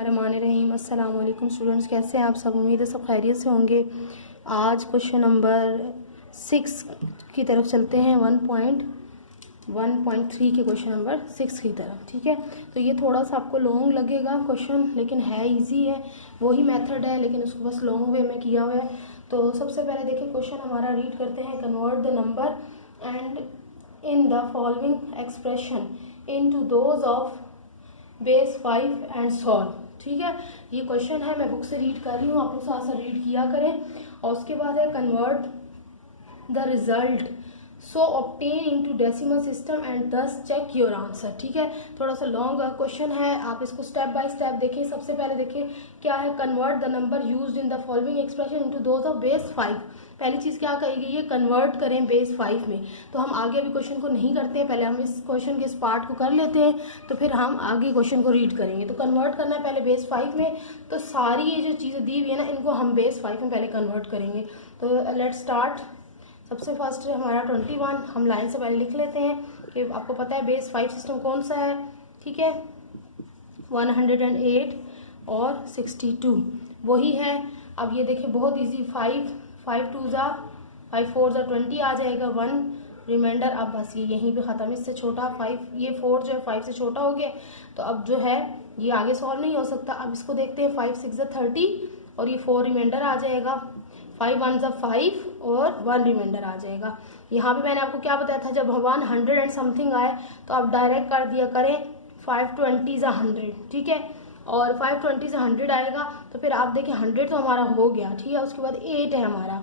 बिस्मिल्लाहिर्रहमानिर्रहीम। अस्सलाम वालेकुम स्टूडेंट्स, कैसे हैं आप सब? उम्मीद है सब खैरियत से होंगे। आज क्वेश्चन नंबर 6 की तरफ चलते हैं, 1.3 के क्वेश्चन नंबर 6 की तरफ। ठीक है, तो ये थोड़ा सा आपको लॉन्ग लगेगा क्वेश्चन, लेकिन है इजी है, वही मेथड है लेकिन उसको बस लॉन्ग वे में किया हुआ है। तो सबसे पहले देखिए क्वेश्चन हमारा रीड करते हैं। Convert the number and in the following expression into those of base 5 and solve. ठीक है, ये क्वेश्चन है, मैं बुक से रीड कर रही हूँ, आप लोग साथ साथ रीड किया करें। और उसके बाद है convert the result so obtain into decimal system and thus check your answer. ठीक है, थोड़ा सा लॉन्ग क्वेश्चन है, आप इसको स्टेप बाय स्टेप देखें। सबसे पहले देखिए क्या है, convert the number used in the following expression into those of base 5। पहली चीज क्या कहेगी, ये कन्वर्ट करें बेस 5 में। तो हम आगे अभी क्वेश्चन को नहीं करते हैं, पहले हम इस क्वेश्चन के इस पार्ट को कर लेते हैं, तो फिर हम आगे क्वेश्चन को रीड करेंगे। तो कन्वर्ट करना है पहले बेस 5 में, तो सारी ये जो चीजें दी हुई है ना, इनको हम बेस 5 में पहले कन्वर्ट करेंगे। तो लेट स्टार्ट। सबसे फर्स्ट हमारा 21, हम लाइन से पहले लिख लेते हैं कि आपको पता है बेस 5 सिस्टम कौन सा है। ठीक है, 108 और 62 वही है। अब ये देखिए बहुत इजी, 5 2 ज़ा 5 4 ज़ा 20 आ जाएगा, 1 रिमाइंडर। अब बस ये यहीं पे ख़त्म, इससे छोटा 5, ये 4 जो है 5 से छोटा हो गया, तो अब जो है ये आगे सॉल्व नहीं हो सकता। अब इसको देखते हैं, 5 6 ज़ा 30 और ये 4 रिमाइंडर आ जाएगा, 5 1 ज़ा 5 और 1 रिमाइंडर आ जाएगा। यहाँ पे मैंने आपको क्या बताया था, जब 100 एंड समथिंग आए तो आप डायरेक्ट कर दिया करें 520 ज़ा 100। ठीक है, और 520 से 100 आएगा तो फिर आप देखिए 100 तो हमारा हो गया। ठीक है, उसके बाद 8 है हमारा,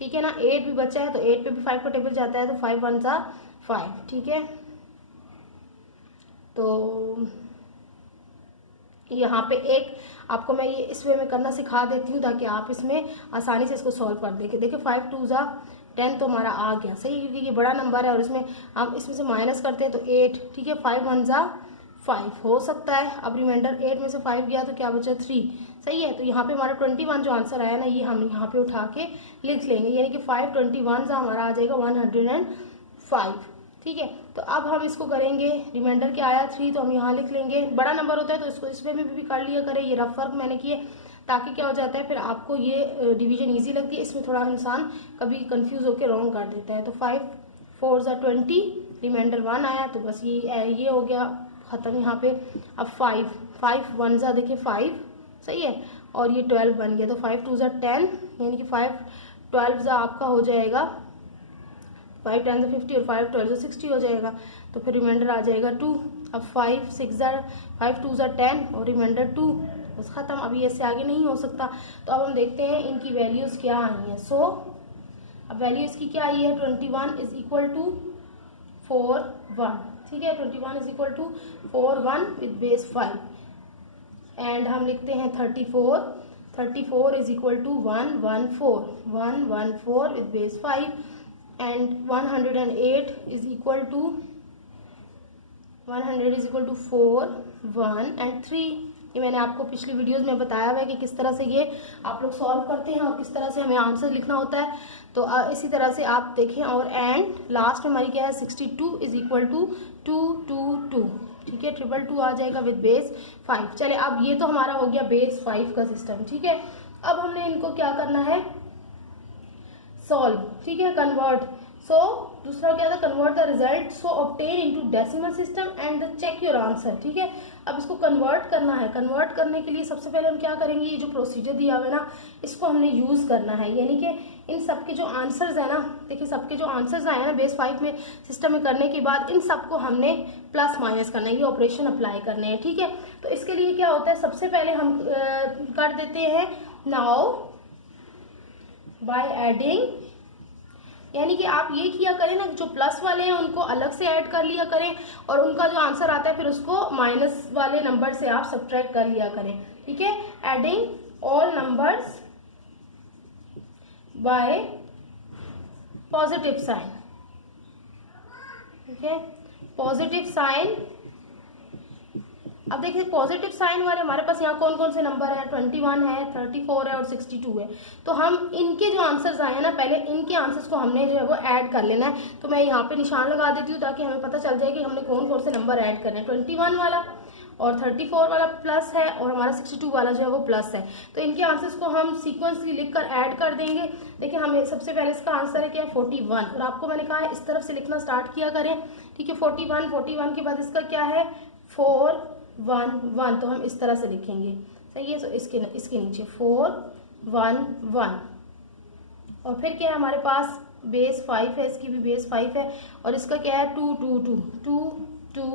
ठीक है ना, 8 भी बचा है, तो 8 पे भी 5 का टेबल जाता है, तो 5 1 ज़ा 5। ठीक है, तो यहाँ पे एक आपको मैं ये इस वे में करना सिखा देती हूँ ताकि आप इसमें आसानी से इसको सॉल्व कर दें। देखिए 5 2 ज़ा 10 तो हमारा आ गया सही, क्योंकि ये बड़ा नंबर है और इसमें हम इसमें से माइनस करते हैं तो 8। ठीक है, 5 1 ज़ा 5 हो सकता है। अब रिमाइंडर 8 में से 5 गया तो क्या बचा, 3। सही है, तो यहाँ पे हमारा 21 जो आंसर आया ना, ये हम यहाँ पे उठा के लिख लेंगे, यानी कि 521 सा हमारा आ जाएगा 105। ठीक है, तो अब हम इसको करेंगे, रिमाइंडर क्या आया 3, तो हम यहाँ लिख लेंगे। बड़ा नंबर होता है तो इसको इस वे में भी कर लिया करें, ये रफ वर्क मैंने किए ताकि क्या हो जाता है, फिर आपको ये डिवीजन ईजी लगती है। इसमें थोड़ा इंसान कभी कंफ्यूज होकर रॉन्ग कर देता है। तो 5 4 ज़ा 20, रिमाइंडर 1 आया, तो बस ये हो गया खत्म यहाँ पे। अब 5 1 ज़ा देखिए 5, सही है, और ये 12 बन गया, तो 5 2 ज़ा 10, यानी कि 5 12 ज़ा आपका हो जाएगा 5 10 ज़ा 50 और 5 12 ज़ा 60 हो जाएगा, तो फिर रिमाइंडर आ जाएगा 2। अब 5 6 ज़ा 5 2 ज़ा 10 और रिमाइंडर 2, बस खत्म। अभी इससे आगे नहीं हो सकता। तो अब हम देखते हैं इनकी वैल्यूज़ क्या आई हैं। सो अब वैल्यू इसकी क्या आई है, 21 इज इक्वल टू 4 1। ठीक है, 21 is equal to 4 1 with base 5। And हम लिखते हैं 34 is equal to 114 with base 5। And 108 is equal to 4 1 and 3। ये मैंने आपको पिछली वीडियोस में बताया हुआ है कि किस तरह से ये आप लोग सॉल्व करते हैं और किस तरह से हमें आंसर लिखना होता है। तो इसी तरह से आप देखें। और एंड लास्ट में हमारी क्या है, 62 इज इक्वल टू 222। ठीक है, 222 आ जाएगा विद बेस 5। चले, अब ये तो हमारा हो गया बेस 5 का सिस्टम। ठीक है, अब हमने इनको क्या करना है, सॉल्व। ठीक है, कन्वर्ट। सो दूसरा क्या था, convert the result so obtain into decimal system and check your answer. ठीक है, अब इसको कन्वर्ट करना है। कन्वर्ट करने के लिए सबसे पहले हम क्या करेंगे, ये जो प्रोसीजर दिया हुआ है ना, इसको हमने यूज करना है। यानी कि इन सबके जो आंसर्स है ना, देखिए सबके जो आंसर्स आए ना बेस 5 में सिस्टम में करने के बाद, इन सबको हमने प्लस माइनस करना है, ये ऑपरेशन अप्लाई करने हैं। ठीक है, तो इसके लिए क्या होता है, सबसे पहले हम कर देते हैं नाउ बाय एडिंग, यानी कि आप ये किया करें ना, जो प्लस वाले हैं उनको अलग से ऐड कर लिया करें और उनका जो आंसर आता है फिर उसको माइनस वाले नंबर से आप सब्ट्रैक्ट कर लिया करें। ठीक है, adding all numbers by positive sign. ठीक है, पॉजिटिव साइन। अब देखिए पॉजिटिव साइन वाले हमारे पास यहाँ कौन कौन से नंबर है, 21 है, 34 है और 62 है। तो हम इनके जो आंसर्स आए हैं ना, पहले इनके आंसर्स को हमने जो है वो ऐड कर लेना है। तो मैं यहाँ पे निशान लगा देती हूँ ताकि हमें पता चल जाए कि हमने कौन कौन से नंबर ऐड करने हैं। 21 वाला और 34 वाला प्लस है और हमारा 62 वाला जो है वो प्लस है। तो इनके आंसर्स को हम सीक्वेंसली लिखकर ऐड कर देंगे। देखिए हमें सबसे पहले इसका आंसर है क्या है 41, और आपको मैंने कहा है इस तरफ से लिखना स्टार्ट किया करें, ठीक है। 41 के बाद इसका क्या है 4 1 1, तो हम इस तरह से लिखेंगे, सही है। तो इसके नीचे 4 1 1, और फिर क्या है हमारे पास बेस 5 है, इसकी भी बेस 5 है, और इसका क्या है 2 2 2 2 2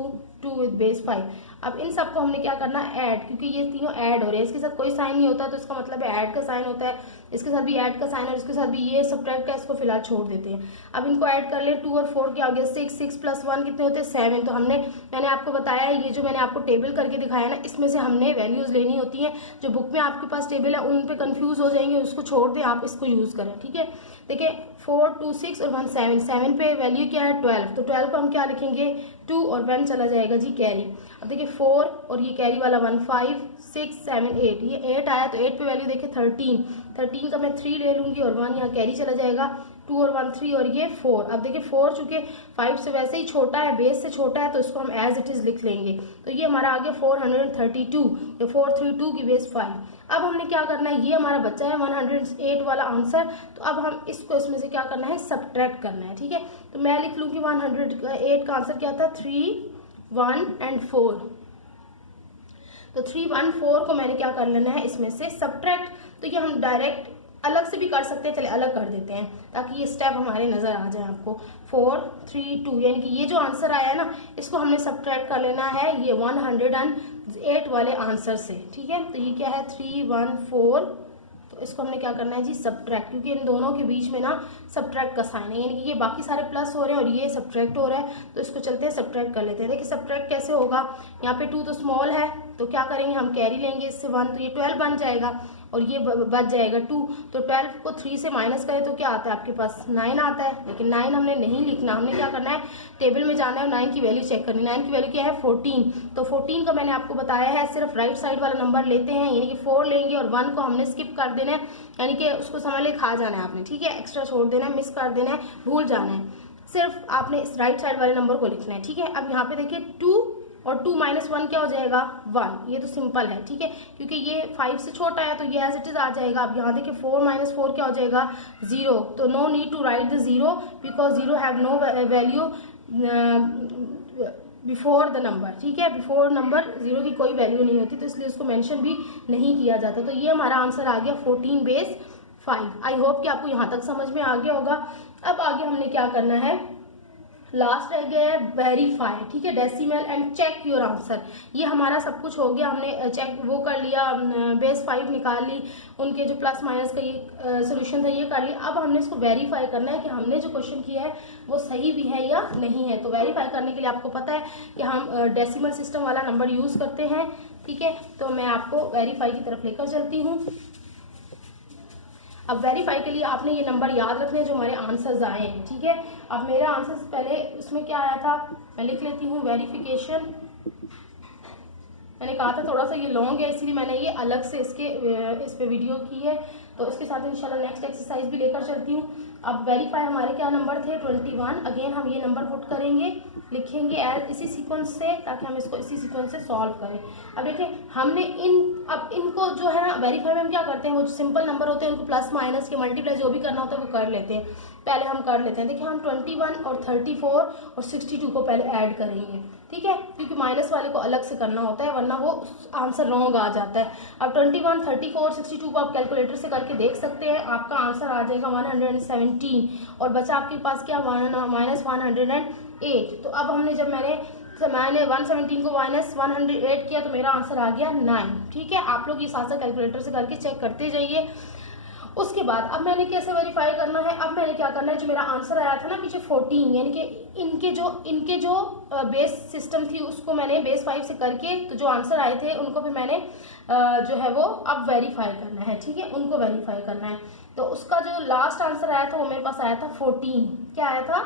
2 विद बेस 5। अब इन सबको हमने क्या करना है ऐड, क्योंकि ये तीनों ऐड हो रहे हैं, इसके साथ कोई साइन नहीं होता तो इसका मतलब है ऐड का साइन होता है, इसके साथ भी ऐड का साइन, और इसके साथ भी ये सब्ट्रैक्ट का, इसको फिलहाल छोड़ देते हैं। अब इनको ऐड कर ले, 2 और 4 क्या हो गया 6, 6 प्लस 1 कितने होते हैं 7। तो मैंने आपको बताया ये जो मैंने आपको टेबल करके दिखाया ना, इसमें से हमने वैल्यूज लेनी होती हैं। जो बुक में आपके पास टेबल है उन पे कंफ्यूज हो जाएंगे, उसको छोड़ दें, आप इसको यूज करें, ठीक है। देखिए 4 2 6 और 1 7, 7 पे वैल्यू क्या है 12, तो 12 को हम क्या लिखेंगे 2 और 1 चला जाएगा जी कैरी। अब देखिए 4 और ये कैरी वाला 1 5 6 7 8, ये 8 आया तो 8 पे वैल्यू देखिए 13 का मैं 3 ले लूंगी और 1 यहाँ कैरी चला जाएगा, 2 और 1 3 और ये 4। अब देखिए 4 चूंकि 5 से वैसे ही छोटा है, बेस से छोटा है, तो इसको हम एज इट इज लिख लेंगे। तो ये हमारा आ गया 432, तो 432 की बेस 5। अब हमने क्या करना है, ये हमारा बच्चा है 108 वाला आंसर, तो अब हम इसको इसमें से क्या करना है सब्ट्रैक्ट करना है, ठीक है। तो मैं लिख लूंगी 108 का आंसर क्या था 3 1 एंड 4। तो 3 1 4 को मैंने क्या कर लेना है इसमें से सब्ट्रैक्ट। तो ये हम डायरेक्ट अलग से भी कर सकते हैं, चले अलग कर देते हैं ताकि ये स्टेप हमारे नजर आ जाए आपको। 4 3 2, यानी कि ये जो आंसर आया है ना, इसको हमने सब्ट्रैक्ट कर लेना है ये 108 वाले आंसर से, ठीक है। तो ये क्या है 3 1 4, तो इसको हमने क्या करना है जी सब्ट्रैक्ट, क्योंकि इन दोनों के बीच में ना सब्ट्रैक्ट का साइन है, यानी कि ये बाकी सारे प्लस हो रहे हैं और ये सब्ट्रैक्ट हो रहा है, तो इसको चलते हैं सब्ट्रैक्ट कर लेते हैं। देखिए सब्ट्रैक्ट कैसे होगा, यहाँ पे 2 तो स्मॉल है, तो क्या करेंगे हम कैरी लेंगे इससे 1, तो ये 12 बन जाएगा और ये बच जाएगा 2। तो 12 को 3 से माइनस करें तो क्या आता है आपके पास 9 आता है, लेकिन 9 हमने नहीं लिखना, हमने क्या करना है टेबल में जाना है और 9 की वैल्यू चेक करनी। 9 की वैल्यू क्या है 14, तो 14 का मैंने आपको बताया है सिर्फ राइट साइड वाला नंबर लेते हैं, यानी कि 4 लेंगे और 1 को हमने स्किप कर देना है, यानी कि उसको समझ ले खा जाना है आपने, ठीक है, एक्स्ट्रा छोड़ देना है, मिस कर देना है, भूल जाना है, सिर्फ आपने इस राइट साइड वाले नंबर को लिखना है, ठीक है। अब यहाँ पे देखिए 2 और 2 माइनस 1 क्या हो जाएगा 1, ये तो सिंपल है, ठीक है, क्योंकि ये 5 से छोटा है तो ये एज इट इज आ जाएगा। अब यहाँ देखिए 4 माइनस 4 क्या हो जाएगा 0, तो no need to write the 0 because 0 have no value before the number, ठीक है, बिफोर नंबर 0 की कोई वैल्यू नहीं होती, तो इसलिए उसको मेंशन भी नहीं किया जाता। तो ये हमारा आंसर आ गया 14 बेस 5। आई होप कि आपको यहाँ तक समझ में आ गया होगा। अब आगे हमने क्या करना है, लास्ट रह गया है वेरीफाई, ठीक है, decimal and check your answer. ये हमारा सब कुछ हो गया, हमने चेक वो कर लिया, बेस 5 निकाल ली, उनके जो प्लस माइनस का ये सोल्यूशन था ये कर लिया। अब हमने इसको वेरीफाई करना है कि हमने जो क्वेश्चन किया है वो सही भी है या नहीं है। तो वेरीफाई करने के लिए आपको पता है कि हम डेसिमल सिस्टम वाला नंबर यूज करते हैं, ठीक है। तो मैं आपको वेरीफाई की तरफ लेकर चलती हूँ। अब वेरीफाई के लिए आपने ये नंबर याद रखने जो हमारे आंसर्स आए हैं, ठीक है। अब मेरे आंसर्स पहले इसमें क्या आया था मैं लिख लेती हूँ, वेरिफिकेशन। मैंने कहा था थोड़ा सा ये लॉन्ग है इसलिए मैंने ये अलग से इस पे वीडियो की है, तो इसके साथ इंशाल्लाह नेक्स्ट एक्सरसाइज भी लेकर चलती हूँ। अब वेरीफाई हमारे क्या नंबर थे 21, अगेन हम ये नंबर पुट करेंगे, लिखेंगे एज इसी सीक्वेंस से, ताकि हम इसको इसी सीक्वेंस से सॉल्व करें। अब देखिए हमने अब इनको जो है ना वेरीफाई में हम क्या करते हैं, वो जो सिंपल नंबर होते हैं उनको प्लस माइनस के मल्टीप्लाई जो भी करना होता है वो कर लेते हैं, पहले हम कर लेते हैं। देखिए हम 21 और 34 और 62 को पहले ऐड करेंगे, ठीक है, क्योंकि माइनस वाले को अलग से करना होता है वरना वो आंसर रॉन्ग आ जाता है। अब 21 34 और 62 को आप कैलकुलेटर से करके देख सकते हैं, आपका आंसर आ जाएगा 117 और बचा आपके पास क्या माइनस 108। तो अब मैंने 117 को माइनस 108 किया तो मेरा आंसर आ गया 9, ठीक है। आप लोग ये साथ साथ कैलकुलेटर से करके चेक करते जाइए। उसके बाद अब मैंने कैसे वेरीफाई करना है, अब मैंने क्या करना है, जो मेरा आंसर आया था ना पीछे 14, यानी कि इनके जो बेस सिस्टम थी उसको मैंने बेस 5 से करके तो जो आंसर आए थे उनको भी मैंने जो है वो अब वेरीफाई करना है, ठीक है, उनको वेरीफाई करना है। तो उसका जो लास्ट आंसर आया था वो मेरे पास आया था 14, क्या आया था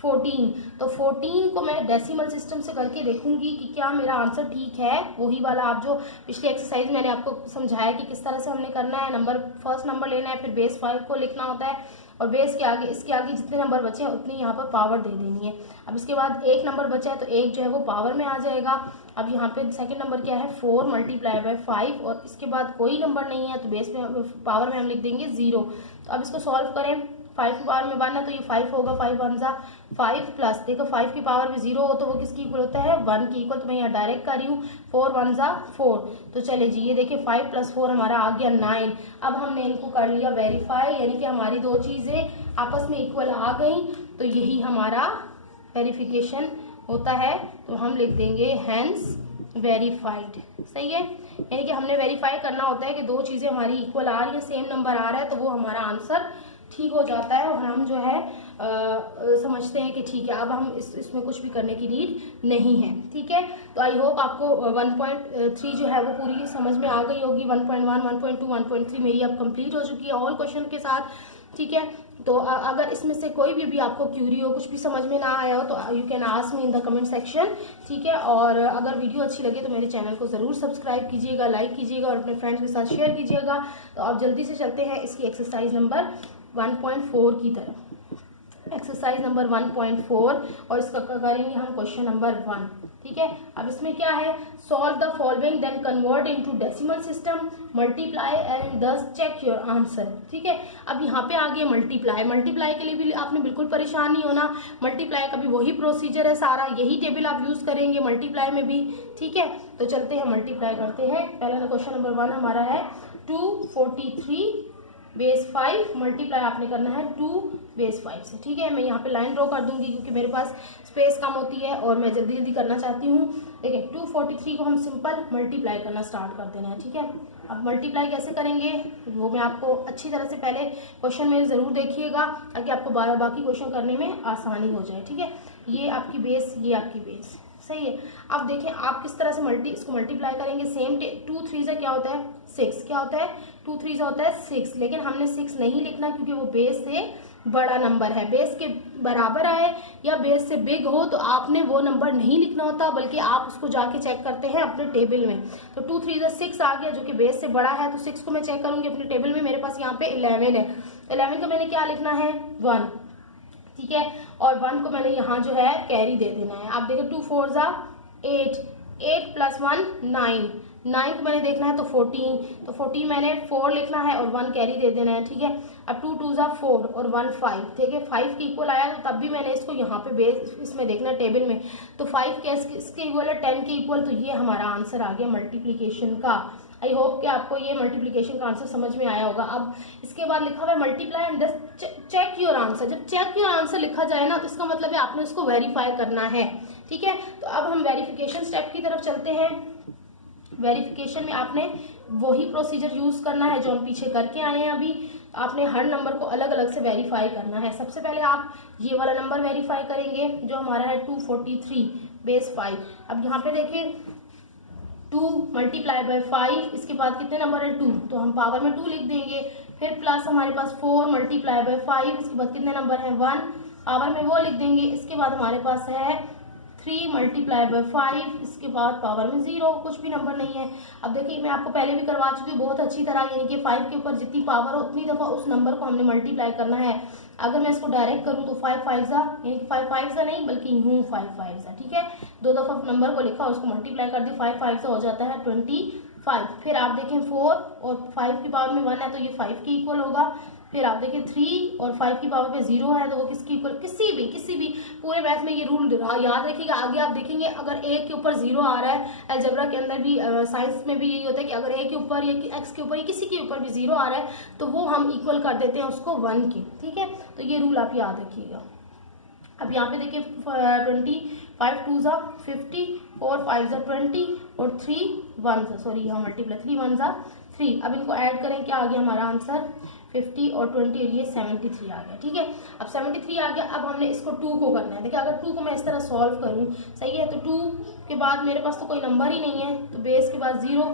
14। तो 14 को मैं डेसिमल सिस्टम से करके देखूंगी कि क्या मेरा आंसर ठीक है, वही वाला आप जो पिछली एक्सरसाइज मैंने आपको समझाया कि किस तरह से हमने करना है। फर्स्ट नंबर लेना है, फिर बेस 5 को लिखना होता है और बेस के आगे इसके आगे जितने नंबर बचे हैं उतनी यहाँ पर पावर दे देनी है। अब इसके बाद एक नंबर बचा है तो एक जो है वो पावर में आ जाएगा अब यहाँ पे सेकंड नंबर क्या है 4 मल्टीप्लाई बाय 5 और इसके बाद कोई नंबर नहीं है तो बेस में पावर में हम लिख देंगे 0। तो अब इसको सॉल्व करें, 5 की पावर में 1 है तो ये 5 होगा, 5 1 जा 5 प्लस देखो 5 की पावर में 0 हो तो वो किसकी इक्वल होता है 1 की इक्वल। तो मैं यहाँ डायरेक्ट कर रही हूँ 4 1 जा 4। तो चले जी ये देखिए 5 + 4 हमारा आ गया 9। अब हमने इनको कर लिया वेरीफाई, यानी कि हमारी दो चीज़ें आपस में इक्वल आ गई, तो यही हमारा वेरिफिकेशन होता है। तो हम लिख देंगे हैंस वेरीफाइड। सही है, यानी कि हमने वेरीफाई करना होता है कि दो चीज़ें हमारी इक्वल आ रही है, सेम नंबर आ रहा है, तो वो हमारा आंसर ठीक हो जाता है और हम जो है समझते हैं कि ठीक है अब हम इसमें कुछ भी करने की नीड नहीं है। ठीक है, तो आई होप आपको 1.3 जो है वो पूरी समझ में आ गई होगी। 1.1 1.2 1.3 मेरी अब कंप्लीट हो चुकी है ऑल क्वेश्चन के साथ। ठीक है, तो अगर इसमें से कोई भी आपको क्यूरी हो, कुछ भी समझ में ना आया हो तो you can ask me in the comment section. ठीक है, और अगर वीडियो अच्छी लगे तो मेरे चैनल को ज़रूर सब्सक्राइब कीजिएगा, लाइक कीजिएगा और अपने फ्रेंड्स के साथ शेयर कीजिएगा। तो अब जल्दी से चलते हैं इसकी एक्सरसाइज नंबर 1.4 की तरफ। एक्सरसाइज नंबर 1.4 और इसका करेंगे हम क्वेश्चन नंबर 1। ठीक है, अब इसमें क्या है, solve the following then convert into decimal system, multiply and thus check your answer. ठीक है, अब यहाँ पे आ गया मल्टीप्लाई। मल्टीप्लाई के लिए भी आपने बिल्कुल परेशान नहीं होना, मल्टीप्लाई का भी वही प्रोसीजर है, सारा यही टेबल आप यूज करेंगे मल्टीप्लाई में भी। ठीक है, तो चलते हैं मल्टीप्लाई करते हैं। पहला क्वेश्चन नंबर 1 हमारा है 243 बेस 5 मल्टीप्लाई आपने करना है 2 बेस 5 से। ठीक है, मैं यहाँ पे लाइन ड्रॉ कर दूंगी क्योंकि मेरे पास स्पेस कम होती है और मैं जल्दी जल्दी करना चाहती हूँ। देखिए 243 को हम सिंपल मल्टीप्लाई करना स्टार्ट कर देना है। ठीक है, अब मल्टीप्लाई कैसे करेंगे वो मैं आपको अच्छी तरह से पहले क्वेश्चन में ज़रूर देखिएगा ताकि आपको बाकी क्वेश्चन करने में आसानी हो जाए। ठीक है, ये आपकी बेस, ये आपकी बेस। सही है, अब देखें आप किस तरह से इसको मल्टीप्लाई करेंगे। सेम 2 3 से क्या होता है 6, क्या होता है 2 3 से होता है 6, लेकिन हमने 6 नहीं लिखना क्योंकि वो बेस से बड़ा नंबर है। बेस के बराबर आए या बेस से बिग हो तो आपने वो नंबर नहीं लिखना होता, बल्कि आप उसको जाके चेक करते हैं अपने टेबल में। तो 2 3 से 6 आ गया जो कि बेस से बड़ा है, तो 6 को मैं चेक करूंगी अपने टेबल में। मेरे पास यहाँ पे 11 है, 11 का मैंने क्या लिखना है 1। ठीक है, और 1 को मैंने यहाँ जो है कैरी दे देना है। आप देखो 2 4 जा 8, 8 + 1 9, 9 को मैंने देखना है तो 14, तो 14 मैंने 4 लिखना है और 1 कैरी दे देना है। ठीक है, अब 2 2 जा 4 और 1 5। ठीक है, 5 की इक्वल आया तो तब भी मैंने इसको यहाँ पे बेस इसमें देखना टेबल में, तो 5 के इसके इक्वल है 10 के इक्वल, तो ये हमारा आंसर आ गया मल्टीप्लीकेशन का। आई होप कि आपको ये मल्टीप्लिकेशन का आंसर समझ में आया होगा। अब इसके बाद लिखा हुआ है multiply and check your answer. जब चेक योर आंसर लिखा जाए ना तो इसका मतलब है आपने उसको वेरीफाई करना है। ठीक है, तो अब हम वेरिफिकेशन स्टेप की तरफ चलते हैं। वेरिफिकेशन में आपने वही प्रोसीजर यूज करना है जो हम पीछे करके आए हैं अभी। आपने हर नंबर को अलग अलग से वेरीफाई करना है। सबसे पहले आप ये वाला नंबर वेरीफाई करेंगे जो हमारा है 243 बेस 5। अब यहाँ पे देखिए 2 मल्टीप्लाई बाय 5, इसके बाद कितने नंबर है 2, तो हम पावर में 2 लिख देंगे। फिर प्लस हमारे पास 4 मल्टीप्लाई बाय 5, इसके बाद कितने नंबर है 1, पावर में वो लिख देंगे। इसके बाद हमारे पास है 3 मल्टीप्लाई बाय 5, इसके बाद पावर में 0, कुछ भी नंबर नहीं है। अब देखिए मैं आपको पहले भी करवा चुकी हूँ बहुत अच्छी तरह, यानी कि 5 के ऊपर जितनी पावर हो उतनी दफ़ा उस नंबर को हमने मल्टीप्लाई करना है। अगर मैं इसको डायरेक्ट करूँ तो 5 5 सा, यानी कि 5 5 सा नहीं बल्कि यूँ 5 5 सा। ठीक है, 2 दफ़ा नंबर को लिखा उसको मल्टीप्लाई कर दिया, 5 5 सा हो जाता है 25। फिर आप देखें 4 और 5 की पावर में 1 है तो ये 5 के इक्वल होगा। फिर आप देखिए 3 और 5 की पावर पे 0 है तो वो किसकी इक्वल, किसी भी पूरे मैथ में ये रूल याद रखिएगा। आगे आप देखेंगे अगर a के ऊपर 0 आ रहा है, अलजेब्रा के अंदर भी साइंस में भी यही होता है कि अगर a के ऊपर या x के ऊपर या किसी के ऊपर भी 0 आ रहा है तो वो हम इक्वल कर देते हैं उसको 1 के। ठीक है, तो ये रूल आप याद रखिएगा। अब यहाँ पे देखिए 25 2 जा 50, 4 5 जा 20 और 3 1 जा, सॉरी यहाँ मल्टीप्लाई 3 1 जा 3। अब इनको ऐड करें, क्या आ गया हमारा आंसर 50 और 20 के लिए 73 आ गया। ठीक है, अब 73 आ गया। अब हमने इसको 2 को करना है। देखिए अगर 2 को मैं इस तरह सॉल्व करूँ, सही है, तो 2 के बाद मेरे पास तो कोई नंबर ही नहीं है, तो बेस के बाद 0,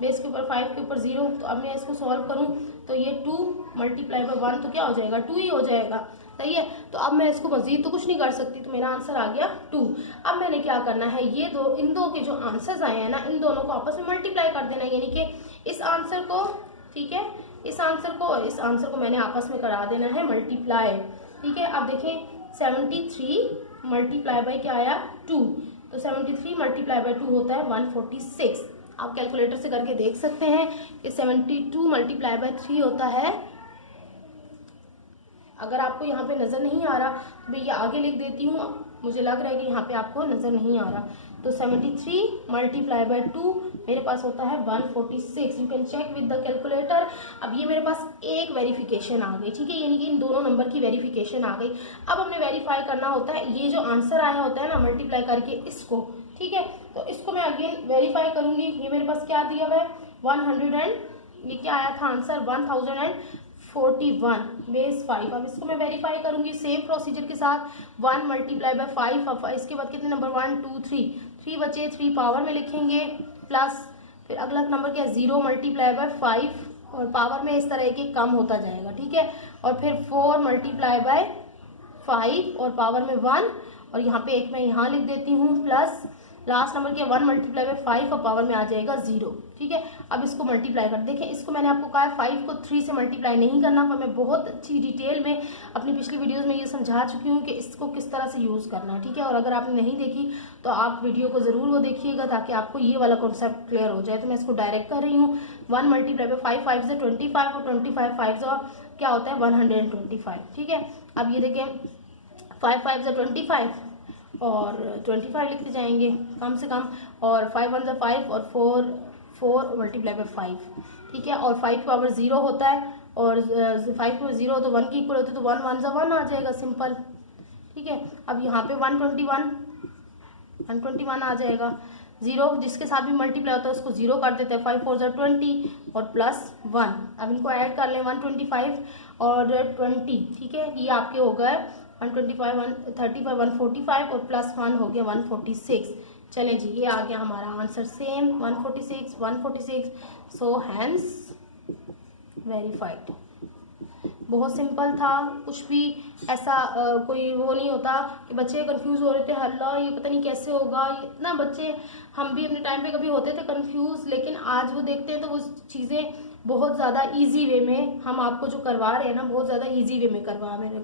बेस के ऊपर 5 के ऊपर 0, तो अब मैं इसको सॉल्व करूँ तो ये 2 मल्टीप्लाई बाय 1 तो क्या हो जाएगा 2 ही हो जाएगा। सही है, तो अब मैं इसको मजीद तो कुछ नहीं कर सकती, तो मेरा आंसर आ गया 2। अब मैंने क्या करना है, ये इन दो के जो आंसर्स आए हैं ना इन दोनों को आपस में मल्टीप्लाई कर देना है, यानी कि इस आंसर को, ठीक है, इस आंसर को और इस आंसर को मैंने आपस में करा देना है मल्टीप्लाई। ठीक है, अब देखें 73 मल्टीप्लाई बाय क्या आया 2, तो 73 मल्टीप्लाई बाय 2 होता है 146। आप कैलकुलेटर से करके देख सकते हैं कि 72 मल्टीप्लाई बाय 3 होता है। अगर आपको यहाँ पे नज़र नहीं आ रहा तो मैं ये आगे लिख देती हूँ, मुझे लग रहा है कि यहाँ पे आपको नज़र नहीं आ रहा। तो 73 मल्टीप्लाई बाय 2 मेरे पास होता है 146। You can check with the calculator. अब ये मेरे पास एक वेरिफिकेशन आ गई, ठीक है, यानी कि इन दोनों नंबर की वेरिफिकेशन आ गई। अब हमने वेरीफाई करना होता है ये जो आंसर आया होता है ना मल्टीप्लाई करके इसको, ठीक है, तो इसको मैं अगेन वेरीफाई करूंगी। ये मेरे पास क्या दिया हुआ है 100 एंड ये क्या आया था आंसर 1041 बेस 5। अब इसको मैं वेरीफाई करूंगी सेम प्रोसीजर के साथ 1 मल्टीप्लाई बाय 5। अब इसके बाद कितने नंबर 1 2 3 बचे, 3 पावर में लिखेंगे प्लस फिर अगला नंबर क्या 0 मल्टीप्लाई बाय 5 और पावर में इस तरह के कम होता जाएगा, ठीक है, और फिर 4 मल्टीप्लाई बाय 5 और पावर में 1 और यहाँ पे एक मैं यहाँ लिख देती हूँ प्लस लास्ट नंबर क्या 1 मल्टीप्लाई बाय 5 और पावर में आ जाएगा 0, ठीक है। अब इसको मल्टीप्लाई कर देखें, इसको मैंने आपको कहा है 5 को 3 से मल्टीप्लाई नहीं करना, पर मैं बहुत अच्छी डिटेल में अपनी पिछली वीडियोस में ये समझा चुकी हूँ कि इसको किस तरह से यूज़ करना है, ठीक है। और अगर आपने नहीं देखी तो आप वीडियो को ज़रूर वो देखिएगा ताकि आपको ये वाला कॉन्सेप्ट क्लियर हो जाए। तो मैं इसको डायरेक्ट कर रही हूँ 1 मल्टीप्लाई बाय 5 5 से 25 और 25 5 से क्या होता है 125, ठीक है। अब ये देखें 5 5 से 25 और 25 लिखते जाएंगे कम से कम, और 5 1 से 5 और 4 मल्टीप्लाई बाय 5, ठीक है, और 5 पावर 0 होता है और 5 पावर 0 तो 1 की इक्वल होती है, तो 1 1 से 1 आ जाएगा सिंपल, ठीक है। अब यहाँ पे 121 आ जाएगा, 0 जिसके साथ भी मल्टीप्लाई होता है उसको 0 कर देते हैं, 5 4 से 20 और प्लस 1। अब इनको ऐड कर लें 125 और 20, ठीक है, ये आपके हो गए 125 135 145 और प्लस 1 हो गया 146। चलें जी, ये आ गया हमारा answer same 146। So hence verified. बहुत सिंपल था, कुछ भी ऐसा कोई वो नहीं होता कि बच्चे कंफ्यूज हो रहे थे, हल्ला ये पता नहीं कैसे होगा। इतना बच्चे हम भी अपने टाइम पे कभी होते थे कंफ्यूज, लेकिन आज वो देखते हैं तो वो चीज़ें बहुत ज़्यादा इजी वे में हम आपको जो करवा रहे हैं ना बहुत ज़्यादा इजी वे में करवा रहे हैं,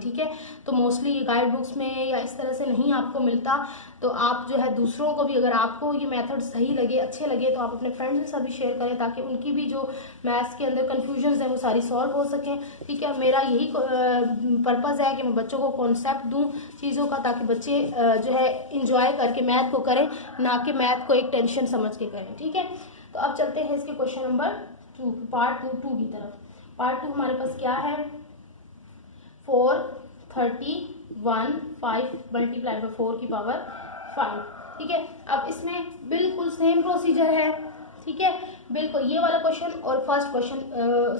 ठीक है। तो मोस्टली गाइड बुक्स में या इस तरह से नहीं आपको मिलता, तो आप जो है दूसरों को भी अगर आपको ये मेथड सही लगे अच्छे लगे तो आप अपने फ्रेंड्स के साथ भी शेयर करें ताकि उनकी भी जो मैथ्स के अंदर कन्फ्यूजन है वो सारी सॉल्व हो सकें, ठीक है। मेरा यही पर्पज़ है कि मैं बच्चों को कॉन्सेप्ट दूँ चीज़ों का ताकि बच्चे जो है इंजॉय करके मैथ को करें, ना कि मैथ को एक टेंशन समझ के करें, ठीक है। तो अब चलते हैं इसके क्वेश्चन नंबर 2 पार्ट 2 की तरफ। पार्ट 2 हमारे पास क्या है 431 5 मल्टीप्लाई बाय 4 की पावर 5, ठीक है। अब इसमें बिल्कुल सेम प्रोसीजर है, ठीक है, बिल्कुल ये वाला क्वेश्चन और फर्स्ट क्वेश्चन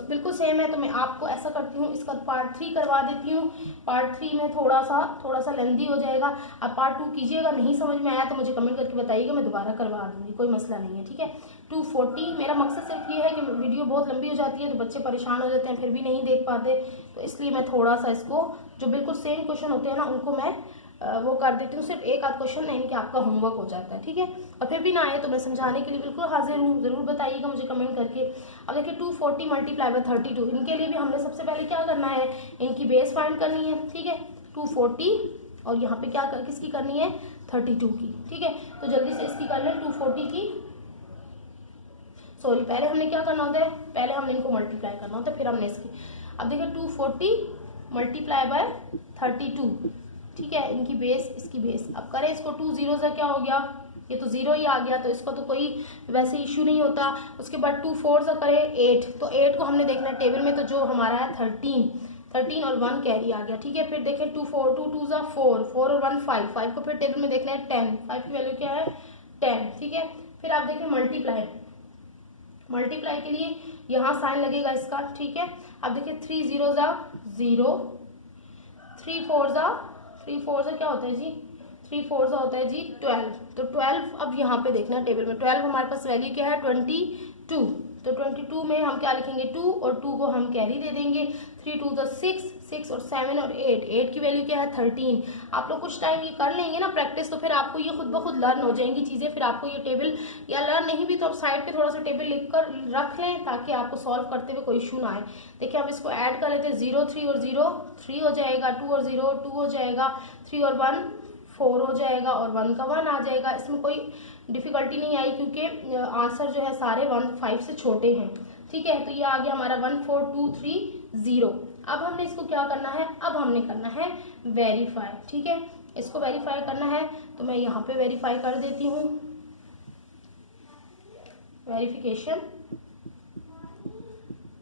बिल्कुल सेम है। तो मैं आपको ऐसा करती हूँ इसका पार्ट 3 करवा देती हूँ। पार्ट 3 में थोड़ा सा लेंदी हो जाएगा। अब पार्ट 2 कीजिएगा, नहीं समझ में आया तो मुझे कमेंट करके बताइएगा, मैं दोबारा करवा दूँगी, कोई मसला नहीं है, ठीक है। 240 मेरा मकसद सिर्फ ये है कि वीडियो बहुत लंबी हो जाती है तो बच्चे परेशान हो जाते हैं, फिर भी नहीं देख पाते, तो इसलिए मैं थोड़ा सा इसको जो बिल्कुल सेम क्वेश्चन होते हैं ना उनको मैं वो कर देती हूँ, सिर्फ एक आध क्वेश्चन नहीं कि आपका होमवर्क हो जाता है, ठीक है। और फिर भी ना आए तो मैं समझाने के लिए बिल्कुल हाजिर हूँ, ज़रूर बताइएगा मुझे कमेंट करके। अब देखिए 240 मल्टीप्लाई बाय 32, इनके लिए भी हमने सबसे पहले क्या करना है, इनकी बेस फाइंड करनी है, ठीक है। 240 और यहाँ पे क्या किसकी करनी है 32 की, ठीक है। तो जल्दी से इसकी कर लें 240 की, सॉरी पहले हमने क्या करना होता है, पहले हमने इनको मल्टीप्लाई करना होता है फिर हमने इसकी। अब देखिए 240 मल्टीप्लाई बाय 32, ठीक है, इनकी बेस इसकी बेस। अब करें इसको 2 0 से क्या हो गया, ये तो 0 ही आ गया, तो इसको तो कोई वैसे इशू नहीं होता। उसके बाद 2 4 से करें 8, तो 8 को हमने देखना है टेबल में, तो जो हमारा है 13 और 1 कैरी आ गया, ठीक है। फिर देखें 2 4 2 2 4 4 और 1 5 को फिर टेबल में देखना है 10, 5 की वैल्यू क्या है 10, ठीक है। फिर आप देखें मल्टीप्लाई के लिए यहाँ साइन लगेगा इसका, ठीक है। अब देखिए 3 0 0, 3 4 क्या होता है जी, 3 4 होता है जी 12, तो 12 अब यहाँ पे देखना है टेबल में 12 हमारे पास वैल्यू क्या है 22, तो 22 में हम क्या लिखेंगे 2 और 2 को हम कैरी दे देंगे, 3 2 तो 6 और 7 और 8 की वैल्यू क्या है 13। आप लोग कुछ टाइम ये कर लेंगे ना प्रैक्टिस, तो फिर आपको ये खुद ब खुद लर्न हो जाएंगी चीज़ें। फिर आपको ये टेबल या लर्न नहीं भी तो आप साइड पे थोड़ा सा टेबल लिख कर रख लें ताकि आपको सॉल्व करते हुए कोई इशू ना आए। देखिए आप इसको ऐड कर लेते हैं 0 3 और 0 3 हो जाएगा, 2 और 0 2 हो जाएगा, 3 और 1 4 हो जाएगा और 1 का 1 आ जाएगा। इसमें कोई डिफिकल्टी नहीं आई क्योंकि आंसर जो है सारे 1 5 से छोटे हैं। ठीक है, तो ये आ गया हमारा 1 4 2 3 0। अब हमने इसको क्या करना है, अब हमने करना है वेरीफाई। ठीक है, इसको वेरीफाई करना है तो मैं यहाँ पे वेरीफाई कर देती हूँ, वेरिफिकेशन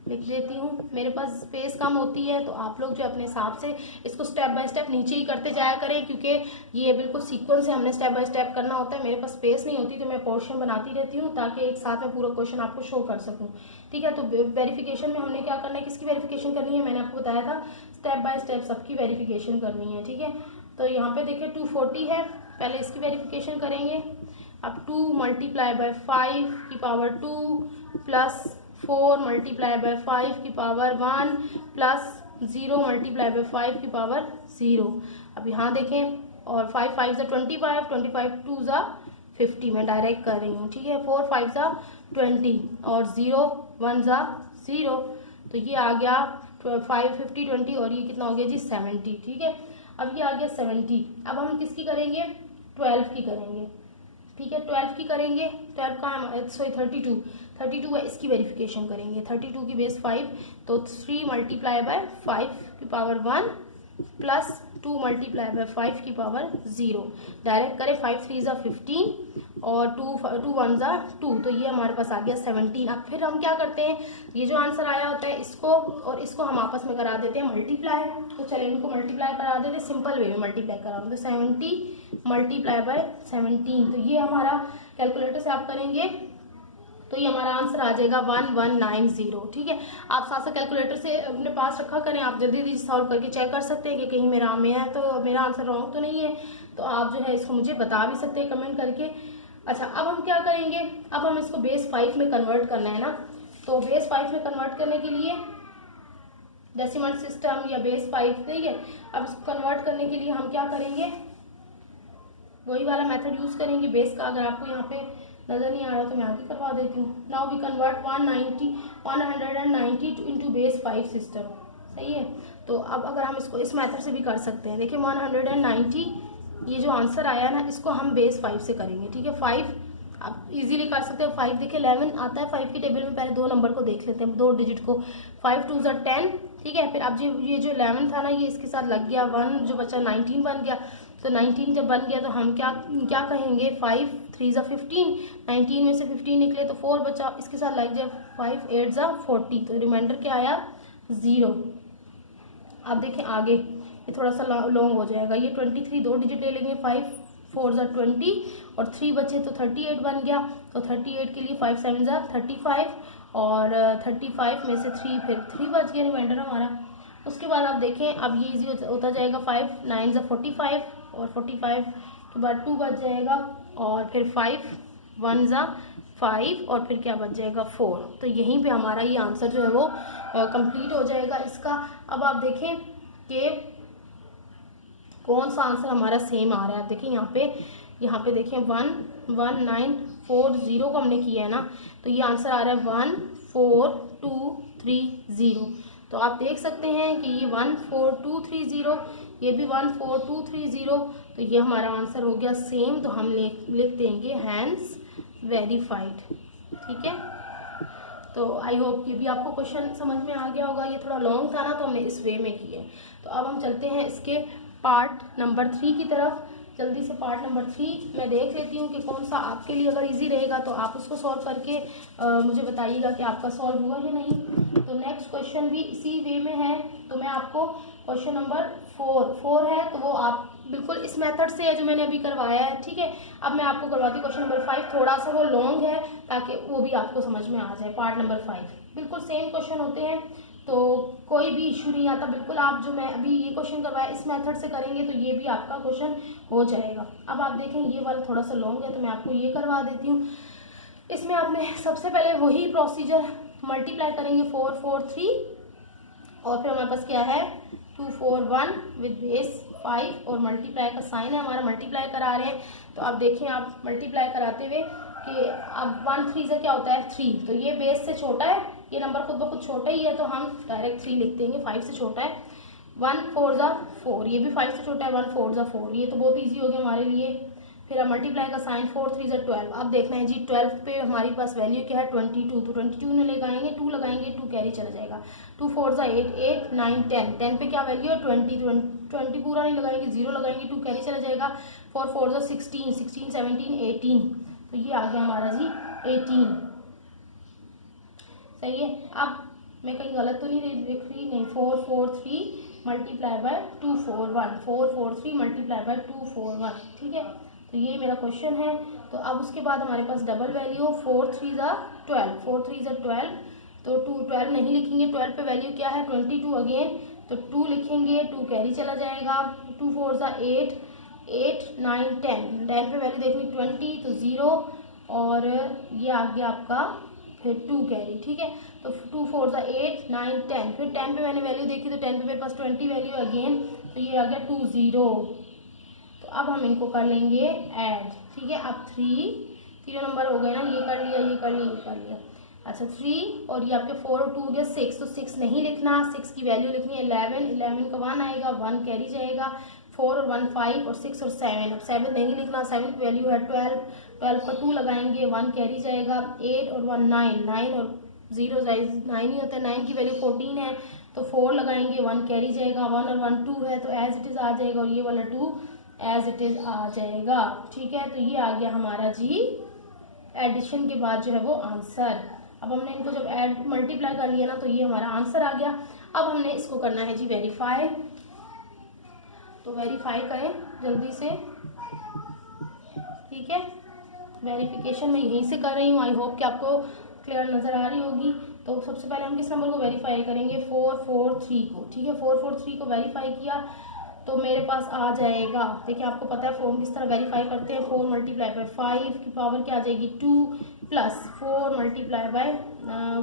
लिख देती हूँ। मेरे पास स्पेस कम होती है तो आप लोग जो अपने हिसाब से इसको स्टेप बाय स्टेप नीचे ही करते जाया करें, क्योंकि ये बिल्कुल सीक्वेंस से हमने स्टेप बाय स्टेप करना होता है। मेरे पास स्पेस नहीं होती तो मैं पोर्शन बनाती रहती हूँ ताकि एक साथ में पूरा क्वेश्चन आपको शो कर सकूँ। ठीक है, तो वेरिफिकेशन में हमने क्या करना है, किसकी वेरिफिकेशन करनी है, मैंने आपको बताया था स्टेप बाय स्टेप सबकी वेरिफिकेशन करनी है। ठीक है, तो यहाँ पे देखिए 240 है, पहले इसकी वेरिफिकेशन करेंगे। अब 2 मल्टीप्लाई बाय 5 की पावर 2 प्लस 4 मल्टीप्लाई बाय 5 की पावर 1 प्लस 0 मल्टीप्लाई बाय 5 की पावर 0। अब यहाँ देखें, और 5 5 ज़ा 25, 25 2 ज़ा 50, मैं डायरेक्ट कर रही हूँ। ठीक है, 4 5 ज़ा 20 और 0 1 ज़ा 0, तो ये आ गया 5 50 20 और ये कितना हो गया जी 70। ठीक है, अब ये आ गया 70। अब हम किसकी करेंगे, 12 की करेंगे। ठीक है, 12 की करेंगे, 12 का सॉरी 32 है, इसकी वेरिफिकेशन करेंगे। 32 की बेस 5, तो 3 मल्टीप्लाई बाय 5 की पावर 1 प्लस 2 मल्टीप्लाई बाय 5 की पावर 0। डायरेक्ट करें, 5 3 ज़ा 15 और 2 1 ज़ा 2, तो ये हमारे पास आ गया 17। अब फिर हम क्या करते हैं, ये जो आंसर आया होता है इसको और इसको हम आपस में करा देते हैं मल्टीप्लाई। तो चलिए इनको मल्टीप्लाई करा देते हैं, सिंपल वे में मल्टीप्लाई करा दो, तो 70 मल्टीप्लाई बाय 17, तो ये हमारा कैलकुलेटर से आप करेंगे तो ये हमारा आंसर आ जाएगा 1190। ठीक है, आप साथ साथ कैलकुलेटर से अपने पास रखा करें, आप जल्दी जल्दी सॉल्व करके चेक कर सकते हैं कि कहीं मेरा में है तो मेरा आंसर रॉन्ग तो नहीं है, तो आप जो है इसको मुझे बता भी सकते हैं कमेंट करके। अच्छा, अब हम क्या करेंगे, अब हम इसको बेस 5 में कन्वर्ट करना है ना, तो बेस 5 में कन्वर्ट करने के लिए डेसिमल सिस्टम या बेस 5, ठीक है, अब इसको कन्वर्ट करने के लिए हम क्या करेंगे, वही वाला मेथड यूज करेंगे बेस का। अगर आपको यहाँ पे नजर नहीं आ रहा तो मैं आगे करवा देती हूँ। Now we convert 190 into base 5 system, सही है। तो अब अगर हम इसको इस मेथड से भी कर सकते हैं, देखिए 190 ये जो आंसर आया ना इसको हम बेस 5 से करेंगे। ठीक है, 5 आप इजीली कर सकते हैं। 5 देखिए 11 आता है 5 की टेबल में, पहले 2 नंबर को देख लेते हैं, 2 डिजिट को, 5 2 ज़ा 10। ठीक है, फिर अब जो ये जो 11 था ना ये इसके साथ लग गया, 1 जो बचा 19 बन गया, तो 19 जब बन गया तो हम क्या कहेंगे, 5 3 ज़ा 15, 19 में से 15 निकले तो 4 बचा, इसके साथ लग जाए 5 8 ज़ा 40, तो रिमाइंडर क्या आया 0। अब देखें आगे ये थोड़ा सा लॉन्ग हो जाएगा, ये 23 2 डिजिट ले लेंगे, 5 4 ज़ा 20 और 3 बचे तो 38 बन गया, तो 38 के लिए 5 7 ज़ा 35 और 35 में से 3 फिर 3 बच गया रिमाइंडर हमारा। उसके बाद आप देखें अब ये इजी होता जाएगा, 5 9 ज़ा 45 और 45 के बाद 2 बच जाएगा और फिर 5 1 ज़ा 5 और फिर क्या बच जाएगा 4। तो यहीं पे हमारा ये आंसर जो है वो कंप्लीट हो जाएगा इसका। अब आप देखें कि कौन सा आंसर हमारा सेम आ रहा है। आप देखिए यहाँ पे देखें 11940 को हमने किया है ना, तो ये आंसर आ रहा है 14230। तो आप देख सकते हैं कि ये 14230, ये भी 14230, तो ये हमारा आंसर हो गया सेम। तो हम लिख देंगे हैंस वेरीफाइड। ठीक है, तो आई होप कि भी आपको क्वेश्चन समझ में आ गया होगा। ये थोड़ा लॉन्ग था ना तो हमने इस वे में किया। तो अब हम चलते हैं इसके पार्ट नंबर 3 की तरफ। जल्दी से पार्ट नंबर 3 मैं देख लेती हूँ कि कौन सा आपके लिए अगर इजी रहेगा तो आप उसको सॉल्व करके मुझे बताइएगा कि आपका सॉल्व हुआ या नहीं। तो नेक्स्ट क्वेश्चन भी इसी वे में है, तो मैं आपको क्वेश्चन नंबर 4 है तो वो आप बिल्कुल इस मेथड से है जो मैंने अभी करवाया है। ठीक है, अब मैं आपको करवाती हूँ क्वेश्चन नंबर 5, थोड़ा सा वो लॉन्ग है ताकि वो भी आपको समझ में आ जाए। पार्ट नंबर 5 बिल्कुल सेम क्वेश्चन होते हैं तो कोई भी इशू नहीं आता। बिल्कुल आप जो मैं अभी ये क्वेश्चन करवाया इस मेथड से करेंगे तो ये भी आपका क्वेश्चन हो जाएगा। अब आप देखें ये वाला थोड़ा सा लॉन्ग है तो मैं आपको ये करवा देती हूँ। इसमें आपने सबसे पहले वही प्रोसीजर मल्टीप्लाई करेंगे 4 4 3 और फिर हमारे पास क्या है 2 4 1 विद बेस 5 और मल्टीप्लाई का साइन है हमारा, मल्टीप्लाई करा रहे हैं। तो आप देखें आप मल्टीप्लाई कराते हुए कि अब 1 3 से क्या होता है 3, तो ये बेस से छोटा है, ये नंबर खुद ब खुद छोटा ही है तो हम डायरेक्ट 3 लिख देंगे, 5 से छोटा है। 1 4 ज़ा 4, ये भी 5 से छोटा है, 1 4 ज़ा 4, ये तो बहुत ईजी हो गया हमारे लिए। फिर अब मल्टीप्लाई का साइन, 4 3 ज़ा 12। अब देखना है जी 12 पे हमारे पास वैल्यू क्या है 22, तो 22 में लगाएंगे 2 लगाएंगे 2 कैरी चला जाएगा। 2 4 ज़ा 8, 8 9 10, 10 पे क्या वैल्यू है 20, 20 पूरा नहीं लगाएंगे 0 लगाएंगे 2 कैरी चला जाएगा। 4 4 ज़ा 16, 16 17 18, तो ये आ गया हमारा जी 18। सही है। अब मैं कहीं गलत तो नहीं लिख रही, नहीं, 4 4 3 मल्टीप्लाई बाय 2 4 1, 4 4 3 मल्टीप्लाई बाय 2 4 1, ठीक है। तो ये मेरा क्वेश्चन है। तो अब उसके बाद हमारे पास डबल वैल्यू 4 3 ज़ा 12, 4 3 ज़ा 12, तो 2 12 नहीं लिखेंगे, 12 पे वैल्यू क्या है 22 अगेन, तो 2 लिखेंगे 2 कैरी चला जाएगा। 2 4 ज़ा 8, 8 9 10, 10 पे वैल्यू देखनी 20, तो 0, और ये आ गया आपका फिर 2 कैरी, ठीक है। तो 2 4 ज़ा 8 9 10, फिर 10 पे मैंने वैल्यू देखी तो 10 पे मेरे पास 20 वैल्यू अगेन, तो ये आ गया 2 0। तो अब हम इनको कर लेंगे ऐड, ठीक है। अब 3 नंबर हो गए ना, ये कर लिया ये कर लिया ये कर लिया। अच्छा 3 और ये आपके 4 और 2 हो गया 6, तो 6 नहीं लिखना, 6 की वैल्यू लिखनी है 11, 11 का 1 आएगा, 1 कैरी जाएगा। 4 और 1 5 और 6 और 7, अब 7 नहीं लिखना, 7 की वैल्यू है 12, 12 का 2 लगाएंगे 1 कैरी जाएगा। 8 और 1 9, 9 और 0 9 ही होता है, 9 की वैल्यू 14 है, तो 4 लगाएंगे 1 कैरी जाएगा। 1 और 1 2 है, तो एज इट इज़ आ जाएगा, और ये वाला 2 एज इट इज़ आ जाएगा, ठीक है। तो ये आ गया हमारा जी एडिशन के बाद जो है वो आंसर। अब हमने इनको जब ऐड मल्टीप्लाई कर लिया ना, तो ये हमारा आंसर आ गया। अब हमने इसको करना है जी वेरीफाई, तो वेरीफाई करें जल्दी से, ठीक है। वेरिफिकेशन मैं यहीं से कर रही हूँ, आई होप कि आपको क्लियर नज़र आ रही होगी। तो सबसे पहले हम किस नंबर को वेरीफाई करेंगे 443 को, ठीक है। 443 को वेरीफाई किया तो मेरे पास आ जाएगा, देखिए आपको पता है फॉर्म किस तरह वेरीफाई करते हैं, 4 मल्टीप्लाई बाय 5 की पावर क्या आ जाएगी 2, प्लस 4 मल्टीप्लाई बाय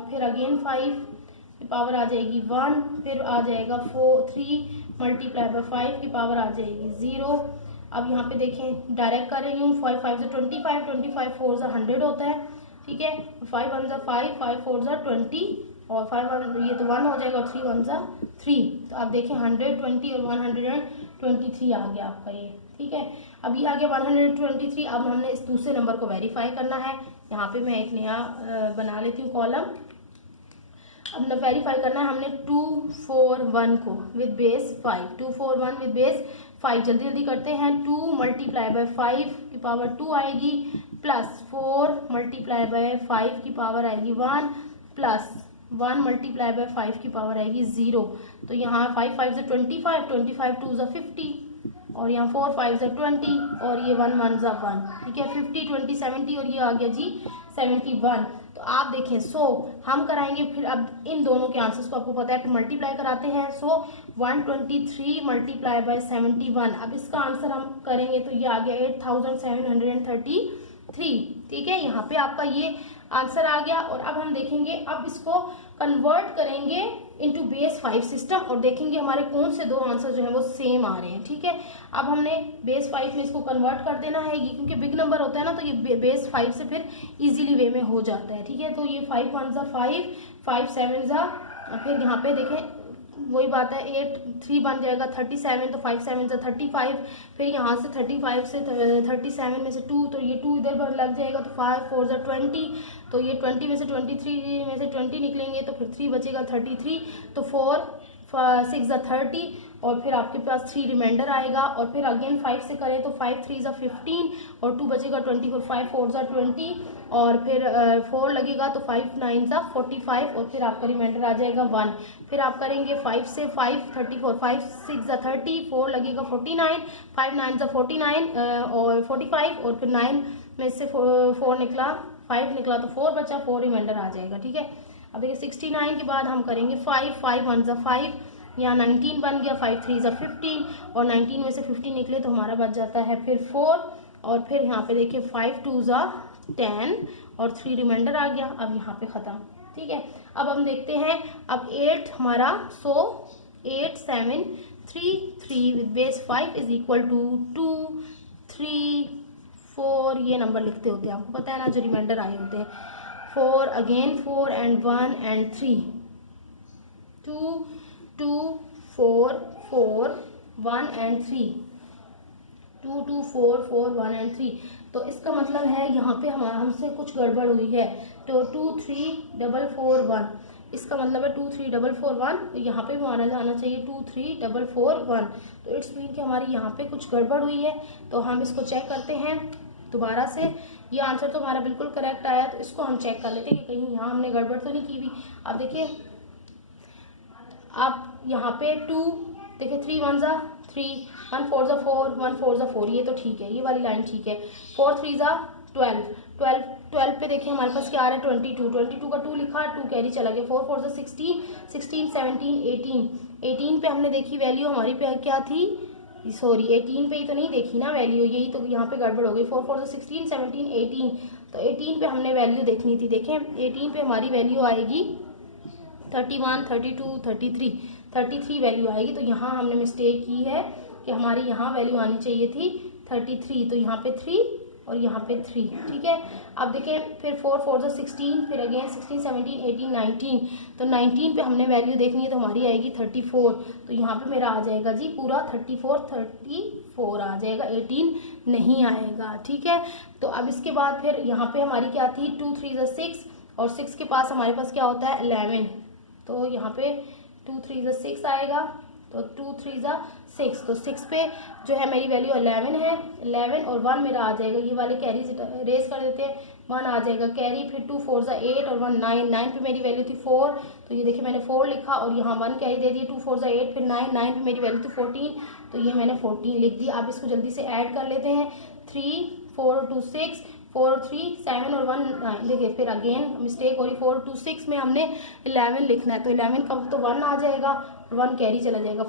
फिर अगेन 5 की पावर आ जाएगी 1, फिर आ जाएगा 3 मल्टीप्लाई बाय 5 की पावर आ जाएगी 0। अब यहाँ पे देखें डायरेक्ट कर रही हूँ, 5 5 से 25, 25 4 ज़ा 100 होता है, ठीक है। 5 1 ज़ा 5, 5 4 ज़ा 20, और 5 1 ये तो 1 हो जाएगा, और 3 1 ज़ा 3, तो आप देखें 120 और 123 आ गया आपका ये, ठीक है। अब ये आ गया 123। अब हमने इस दूसरे नंबर को वेरीफाई करना है। यहाँ पे मैं एक नया बना लेती हूँ कॉलम। अब वेरीफाई करना है हमने 2 4 1 को विद बेस 5, 2 4 1 विद बेस 5, जल्दी जल्दी करते हैं। 2 मल्टीप्लाई बाय 5 की पावर 2 आएगी, प्लस 4 मल्टीप्लाई बाय 5 की पावर आएगी 1, प्लस 1 मल्टीप्लाई बाय 5 की पावर आएगी 0। तो यहाँ 5 5 से 25, 25 2 ज़ा 50, और यहाँ 4 5 ज़ा 20, और ये 1 1 ज़ा 1, ठीक है। 50 20 70, और ये आ गया जी 71। तो आप देखें, सो हम कराएंगे फिर अब इन दोनों के आंसर्स को, आपको पता है, फिर मल्टीप्लाई कराते हैं। सो 123 मल्टीप्लाई बाय 71, अब इसका आंसर हम करेंगे तो ये आ गया 8733, ठीक है। यहाँ पे आपका ये आंसर आ गया। और अब हम देखेंगे, अब इसको कन्वर्ट करेंगे इनटू बेस 5 सिस्टम, और देखेंगे हमारे कौन से दो आंसर जो है वो सेम आ रहे हैं, ठीक है। अब हमने बेस 5 में इसको कन्वर्ट कर देना है, ये क्योंकि बिग नंबर होता है ना, तो ये बेस 5 से फिर इजीली वे में हो जाता है, ठीक है। तो ये 5 1 ज़ा 5, 5 7 ज़ा, फिर यहाँ पे देखें वही बात है, 8 3 बन जाएगा 37, तो 5 7 ज़ा 35, फिर यहाँ से 35 से 37 में से 2, तो ये 2 इधर लग जाएगा, तो 5 4 ज़ा 20, तो ये 20 में से 23 में से 20 निकलेंगे, तो फिर 3 बचेगा 33, तो 4 6 ज़ा 30, और फिर आपके पास 3 रिमाइंडर आएगा। और फिर अगेन 5 से करें तो 5 3 ज़ा 15, और 2 बचेगा 24, 5 4 ज़ा 20, और फिर 4 लगेगा, तो 5 9 ज़ा 45, और फिर आपका रिमाइंडर आ जाएगा 1। फिर आप करेंगे 5 से 5 34, 5 6 ज़ा 30, 4 लगेगा 49, 5 9 ज़ा 49 और 45, और फिर 9 में से 4 निकला, 5 निकला, तो 4 बचा, 4 रिमाइंडर आ जाएगा, ठीक है। अब देखिए 69 के बाद हम करेंगे 5 5 1 ज़ा 5, यहाँ 19 बन गया, 5 3 ज़ा 15, और 19 में से 15 निकले तो हमारा बच जाता है फिर 4, और फिर यहाँ पे देखिए 5 2 ज़ा 10, और 3 रिमाइंडर आ गया। अब यहाँ पे ख़त्म, ठीक है। अब हम देखते हैं, अब 8 हमारा, so 8 7 3 3 with base 5 is equal to 2 3 4, ये नंबर लिखते होते हैं, आपको पता है ना, जो रिमाइंडर आए होते हैं। 4 again 4 and 1 and 3, 2 2 4 4 1 and 3, 2 2 4 4 1 and 3। तो इसका मतलब है यहाँ पे हमारा हमसे कुछ गड़बड़ हुई है। तो 2 3 4 4 1, इसका मतलब है 2 3 4 4 1, तो यहाँ पे भी हमारा जाना चाहिए 2 3 4 4 1। तो इट्स मीन कि हमारी यहाँ पे कुछ गड़बड़ हुई है। तो हम इसको चेक करते हैं दोबारा से। ये आंसर तो हमारा बिल्कुल करेक्ट आया, तो इसको हम चेक कर लेते हैं कि कहीं यहाँ हमने गड़बड़ तो नहीं की हुई। अब देखिए आप यहाँ पे 2 देखिए 3 1 ज़ा 3, 1 4 ज़ा 4, 1 4 ज़ा 4, ये तो ठीक है, ये वाली लाइन ठीक है। 4 3 ज़ा 12, 12 पे देखिए हमारे पास क्या आ रहा है 22, 22 का 2 लिखा, 2 कैरी चला गया। 4 4 ज़ा 16, 16 17 18, 18 पे हमने देखी वैल्यू हमारी पे क्या थी, सॉरी 18 पे ही तो नहीं देखी ना वैल्यू, यही तो यहाँ पे गड़बड़ हो गई। 4 4 ज़ा 16 17 18, तो 18 पे हमने वैल्यू देखनी थी। देखें 18 पे हमारी वैल्यू आएगी 31 32 33 वैल्यू आएगी। तो यहाँ हमने मिस्टेक की है कि हमारी यहाँ वैल्यू आनी चाहिए थी 33, तो यहाँ पे 3 और यहाँ पे 3, ठीक है। अब देखें फिर 4 4 ज़ा 16, फिर अगेन 16 17 18 19, तो 19 पे हमने वैल्यू देखनी है, तो हमारी आएगी 34। तो यहाँ पे मेरा आ जाएगा जी पूरा 34 आ जाएगा, 18 नहीं आएगा, ठीक है। तो अब इसके बाद फिर यहाँ पे हमारी क्या थी 2 3 ज़ा 6, और 6 के पास हमारे पास क्या होता है 11, तो यहाँ पे 2 3 ज़ा 6 आएगा, तो 2 3 ज़ा 6, तो 6 पे जो है मेरी वैल्यू 11 है, 11 और 1 मेरा आ जाएगा। ये वाले कैरी रेस कर देते हैं, 1 आ जाएगा कैरी। फिर 2 4 ज़ा 8 और 1 9, 9 पे मेरी वैल्यू थी 4, तो ये देखिए मैंने 4 लिखा और यहाँ 1 कैरी दे दिए। 2 4 ज़ा 8, फिर 9, 9 पे मेरी वैल्यू थी 14, तो ये मैंने 14 लिख दी। आप इसको जल्दी से ऐड कर लेते हैं, 3 4 2 6, 4 3 7 और 1 9, देखिए फिर अगेन मिस्टेक हो रही। 4 2 6 में हमने 11 लिखना है, तो 11 का तो 1 आ जाएगा, 1 कैरी चला जाएगा।